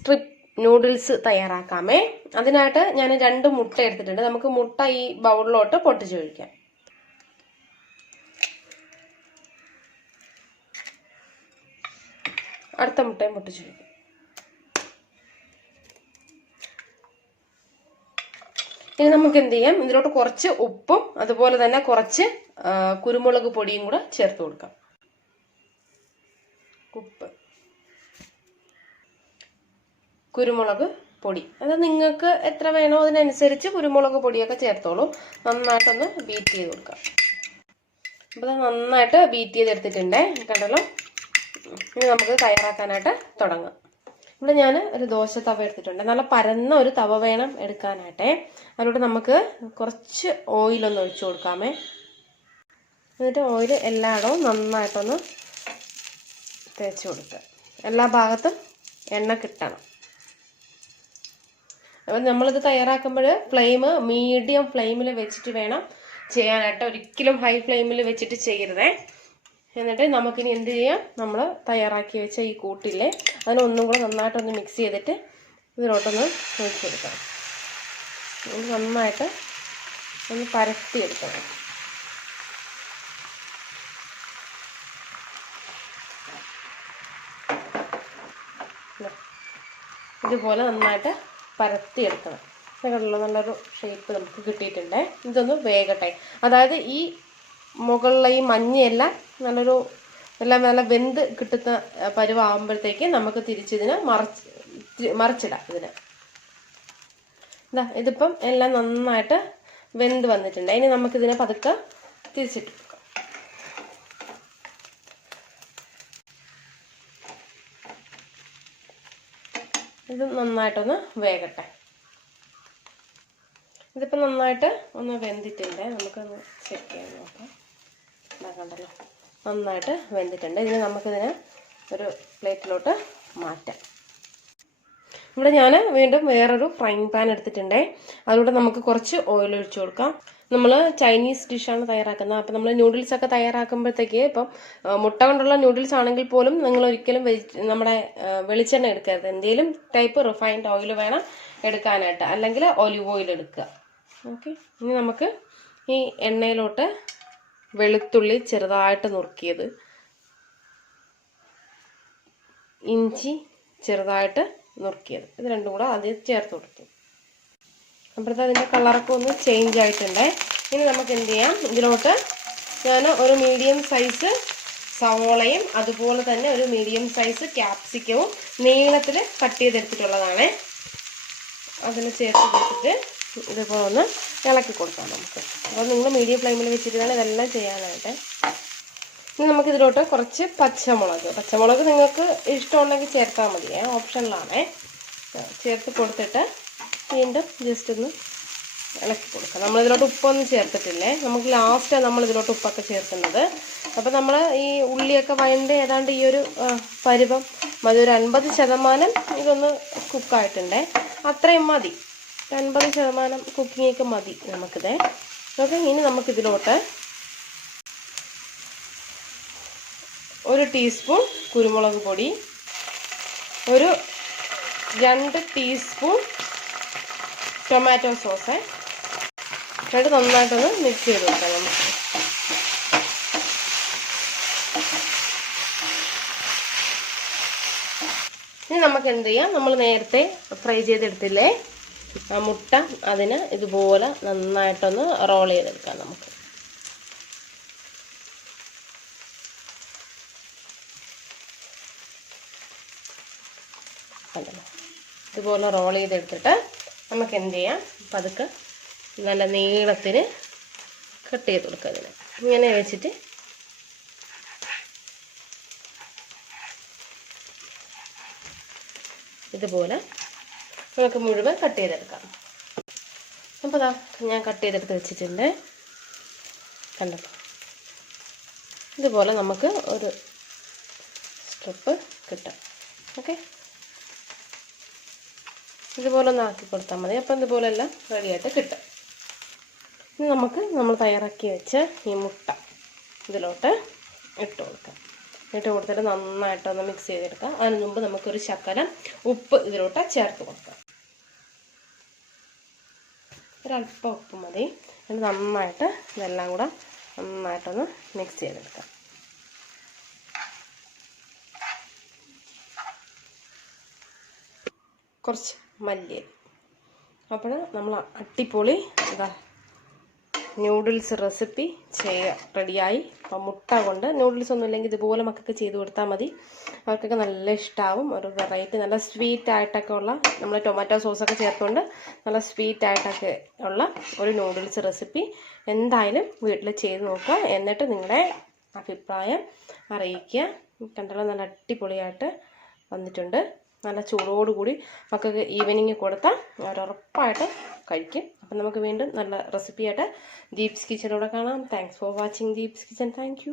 Strip noodles തയ്യാറാക്കാമേ. അതിനായിട്ട് ഞാൻ 2 മുട്ട എടുത്തിട്ടുണ്ട്. നമുക്ക് മുട്ട ഈ ബൗളിലോട്ട് പൊട്ടിച്ച് ഒഴിക്കാം. അടുത്ത മുട്ടയും പൊട്ടിച്ച് ഒഴിക്കാം. ഇനി നമുക്ക് എന്ത് ചെയ്യാം, ഇതിലോട്ട് കുറച്ച് ഉപ്പും അതുപോലെ തന്നെ കുറച്ച് കുരുമുളക് പൊടിയും കൂടെ ചേർത്ത് കൊടുക്കാം. ഉപ്പ്, കുരുമുളക് പൊടി, അത് നിങ്ങൾക്ക് എത്ര വേണോ അതിനനുസരിച്ച് കുരുമുളക് പൊടിയൊക്കെ ചേർത്തോളൂ. നന്നായിട്ടൊന്ന് ബീറ്റ് ചെയ്ത് കൊടുക്കാം. അപ്പോൾ നന്നായിട്ട് ബീറ്റ് ചെയ്തെടുത്തിട്ടുണ്ടേ, കണ്ടല്ലോ. ഇനി നമുക്ക് തയ്യാറാക്കാനായിട്ട് തുടങ്ങാം. ഇവിടെ ഞാൻ ഒരു ദോശ തവ എടുത്തിട്ടുണ്ട്. നല്ല പരന്ന ഒരു തവ വേണം എടുക്കാനായിട്ടേ. അതിലോട്ട് നമുക്ക് കുറച്ച് ഓയിലൊന്ന് ഒഴിച്ചു കൊടുക്കാമേ. എന്നിട്ട് ഓയിൽ എല്ലായിടവും നന്നായിട്ടൊന്ന് തേച്ച് കൊടുക്കുക. എല്ലാ ഭാഗത്തും എണ്ണ കിട്ടണം. അപ്പം നമ്മളിത് തയ്യാറാക്കുമ്പോൾ ഫ്ലെയിം മീഡിയം ഫ്ലെയിമിൽ വെച്ചിട്ട് വേണം ചെയ്യാനായിട്ട്. ഒരിക്കലും ഹൈ ഫ്ലെയിമിൽ വെച്ചിട്ട് ചെയ്യരുതേ. എന്നിട്ട് നമുക്കിനി എന്ത് ചെയ്യാം, നമ്മൾ തയ്യാറാക്കി വെച്ച ഈ കൂട്ടില്ലേ അതിനൊന്നും കൂടെ നന്നായിട്ടൊന്ന് മിക്സ് ചെയ്തിട്ട് ഇതിലോട്ടൊന്ന് ഒഴിച്ച് കൊടുക്കാം. നന്നായിട്ട് ഒന്ന് പരത്തിയെടുക്കണം. ഇതുപോലെ നന്നായിട്ട് പരത്തിയെടുക്കണം. കണ്ടല്ലോ, നല്ലൊരു ഷേപ്പ് നമുക്ക് കിട്ടിയിട്ടുണ്ട്. ഇതൊന്ന് വേകട്ടെ. അതായത് ഈ മുകളിലെ ഈ മഞ്ഞയെല്ലാം നല്ല വെന്ത് കിട്ടുന്ന പരുവാകുമ്പോഴത്തേക്ക് നമുക്ക് തിരിച്ചിതിനെ മറിച്ചിടാം. ഇതിപ്പം എല്ലാം നന്നായിട്ട് വെന്ത് വന്നിട്ടുണ്ട്. ഇനി നമുക്കിതിനെ പതുക്കെ തിരിച്ചിട്ട് കൊടുക്കാം. ഇത് നന്നായിട്ടൊന്ന് വേകട്ടെ. ഇതിപ്പോൾ നന്നായിട്ട് ഒന്ന് വെന്തിട്ടുണ്ട്. നമുക്കൊന്ന് ചെക്ക് ചെയ്യാൻ നോക്കാം. കണ്ടല്ലോ, നന്നായിട്ട് വെന്തിട്ടുണ്ട്. ഇതിന് നമുക്കിതിനെ ഒരു പ്ലേറ്റിലോട്ട് മാറ്റാം. ഇവിടെ ഞാൻ വീണ്ടും വേറൊരു ഫ്രൈങ് പാൻ എടുത്തിട്ടുണ്ടേ. അതിലൂടെ നമുക്ക് കുറച്ച് ഓയിൽ ഒഴിച്ചു കൊടുക്കാം. നമ്മൾ ചൈനീസ് ഡിഷാണ് തയ്യാറാക്കുന്നത്. അപ്പം നമ്മൾ നൂഡിൽസ് ഒക്കെ തയ്യാറാക്കുമ്പോഴത്തേക്ക് ഇപ്പം മുട്ട കൊണ്ടുള്ള നൂഡിൽസ് ആണെങ്കിൽ പോലും നിങ്ങൾ ഒരിക്കലും നമ്മുടെ വെളിച്ചെണ്ണ എടുക്കരുത്. എന്തെങ്കിലും ടൈപ്പ് റിഫൈൻഡ് ഓയിൽ വേണം എടുക്കാനായിട്ട്, അല്ലെങ്കിൽ ഒലിവ് ഓയിൽ എടുക്കുക. ഓക്കെ, ഇനി നമുക്ക് ഈ എണ്ണയിലോട്ട് വെളുത്തുള്ളി ചെറുതായിട്ട് നുറുക്കിയത്, ഇഞ്ചി ചെറുതായിട്ട് നുറുക്കിയത്, ഇത് രണ്ടും കൂടെ ആദ്യം ചേർത്ത് കൊടുത്തു. അപ്പോഴത്തെ അതിൻ്റെ കളറൊക്കെ ഒന്ന് ചേഞ്ച് ആയിട്ടുണ്ട്. ഇനി നമുക്ക് എന്ത് ചെയ്യാം, ഇതിലോട്ട് ഞാൻ ഒരു മീഡിയം സൈസ് സവോളയും അതുപോലെ തന്നെ ഒരു മീഡിയം സൈസ് ക്യാപ്സിക്കവും നീളത്തിൽ കട്ട് ചെയ്തെടുത്തിട്ടുള്ളതാണ്. അതിന് ചേർത്ത് കൊടുത്തിട്ട് ഇതുപോലെ ഒന്ന് ഇളക്കി കൊടുക്കാം നമുക്ക്. അപ്പോൾ നിങ്ങൾ മീഡിയം ഫ്ലെയിമിൽ വെച്ചിട്ട് വേണം ഇതെല്ലാം ചെയ്യാനായിട്ട്. ഇനി നമുക്കിതിലോട്ട് കുറച്ച് പച്ചമുളക് നിങ്ങൾക്ക് ഇഷ്ടമുണ്ടെങ്കിൽ ചേർത്താൽ മതി, ഓപ്ഷനിലാണേ. ചേർത്ത് കൊടുത്തിട്ട് വീണ്ടും ജസ്റ്റ് ഒന്ന് ഇളക്കി കൊടുക്കാം. നമ്മളിതിലോട്ട് ഉപ്പൊന്നും ചേർത്തിട്ടില്ലേ, നമുക്ക് ലാസ്റ്റാണ് നമ്മളിതിലോട്ട് ഉപ്പൊക്കെ ചേർക്കുന്നത്. അപ്പോൾ നമ്മൾ ഈ ഉള്ളിയൊക്കെ വഴണ്ട് ഏതാണ്ട് ഈ ഒരു പരുവം മതി. ഒരു 50% ഇതൊന്ന് കുക്കായിട്ടുണ്ടേ, അത്രയും മതി. 50% കുക്കിങ്ങൊക്കെ മതി നമുക്കിത്. ഓക്കെ, ഇനി നമുക്കിതിലോട്ട് 1 ടീസ്പൂൺ കുരുമുളക് പൊടി, ഒരു 2 ടീസ്പൂൺ ടൊമാറ്റോ സോസ് എന്നിട്ട് നന്നായിട്ടൊന്ന് മിക്സ് ചെയ്ത് കൊടുക്കാം നമുക്ക്. ഇനി നമുക്ക് എന്ത് ചെയ്യാം, നമ്മൾ നേരത്തെ ഫ്രൈ ചെയ്തെടുത്തില്ലേ ആ മുട്ട, അതിന് ഇതുപോലെ നന്നായിട്ടൊന്ന് റോൾ ചെയ്തെടുക്കാം നമുക്ക്. ഇതുപോലെ റോൾ ചെയ്തെടുത്തിട്ട് നമുക്ക് എന്ത് ചെയ്യാം, പതുക്കെ നല്ല നീളത്തിന് കട്ട് ചെയ്ത് കൊടുക്കുക. ഇതിന് ഇങ്ങനെ വെച്ചിട്ട് ഇതുപോലെ നമുക്ക് മുഴുവൻ കട്ട് ചെയ്തെടുക്കാം. അപ്പോൾ ദാ ഞാൻ കട്ട് ചെയ്തെടുത്ത് വെച്ചിട്ടുണ്ട്. കണ്ടോ, ഇതുപോലെ നമുക്ക് ഒരു സ്ട്രിപ്പ് കിട്ടും. ഓക്കെ, ഇതുപോലെ ഒന്ന് ആക്കി കൊടുത്താൽ മതി. അപ്പം ഇതുപോലെല്ലാം റെഡിയായിട്ട് കിട്ടും. ഇനി നമുക്ക് നമ്മൾ തയ്യാറാക്കി വെച്ച ഈ മുട്ട ഇതിലോട്ട് ഇട്ട് കൊടുക്കാം. ഇട്ട് കൊടുത്തിട്ട് നന്നായിട്ടൊന്ന് മിക്സ് ചെയ്തെടുക്കാം. അതിന് മുമ്പ് നമുക്കൊരു ശകലം ഉപ്പ് ഇതിലോട്ട് ചേർത്ത് കൊടുക്കാം. ഒരല്പം ഉപ്പ് മതി. എന്നിട്ട് നന്നായിട്ട് ഇതെല്ലാം കൂടെ നന്നായിട്ടൊന്ന് മിക്സ് ചെയ്തെടുക്കാം. കുറച്ച് മല്ലിയില. അപ്പോൾ നമ്മൾ അടിപൊളി നൂഡിൽസ് റെസിപ്പി റെഡിയായി. അപ്പം മുട്ട കൊണ്ട് നൂഡിൽസ് ഒന്നും ഇല്ലെങ്കിൽ ഇതുപോലെ മക്കൾക്ക് ചെയ്ത് കൊടുത്താൽ മതി. അവർക്കൊക്കെ നല്ല ഇഷ്ടമാവും. ഒരു വെറൈറ്റി നല്ല സ്വീറ്റ് ആയിട്ടൊക്കെ ഉള്ള, നമ്മൾ ടൊമാറ്റോ സോസൊക്കെ ചേർത്തുകൊണ്ട് നല്ല സ്വീറ്റ് ആയിട്ടൊക്കെ ഉള്ള ഒരു നൂഡിൽസ് റെസിപ്പി എന്തായാലും വീട്ടിൽ ചെയ്ത് നോക്കുക. എന്നിട്ട് നിങ്ങളുടെ അഭിപ്രായം അറിയിക്കുക. കണ്ടല്ലോ നല്ല അടിപൊളിയായിട്ട് വന്നിട്ടുണ്ട്. നല്ല ചൂടോടുകൂടി മക്കൾക്ക് ഈവനിങ് കൊടുത്താൽ അവരുറപ്പായിട്ട് കഴിക്കും. അപ്പം നമുക്ക് വീണ്ടും നല്ല റെസിപ്പിയായിട്ട് ദീപ്സ് കിച്ചനോടെ കാണാം. Thanks for watching Deep's kitchen. Thank you.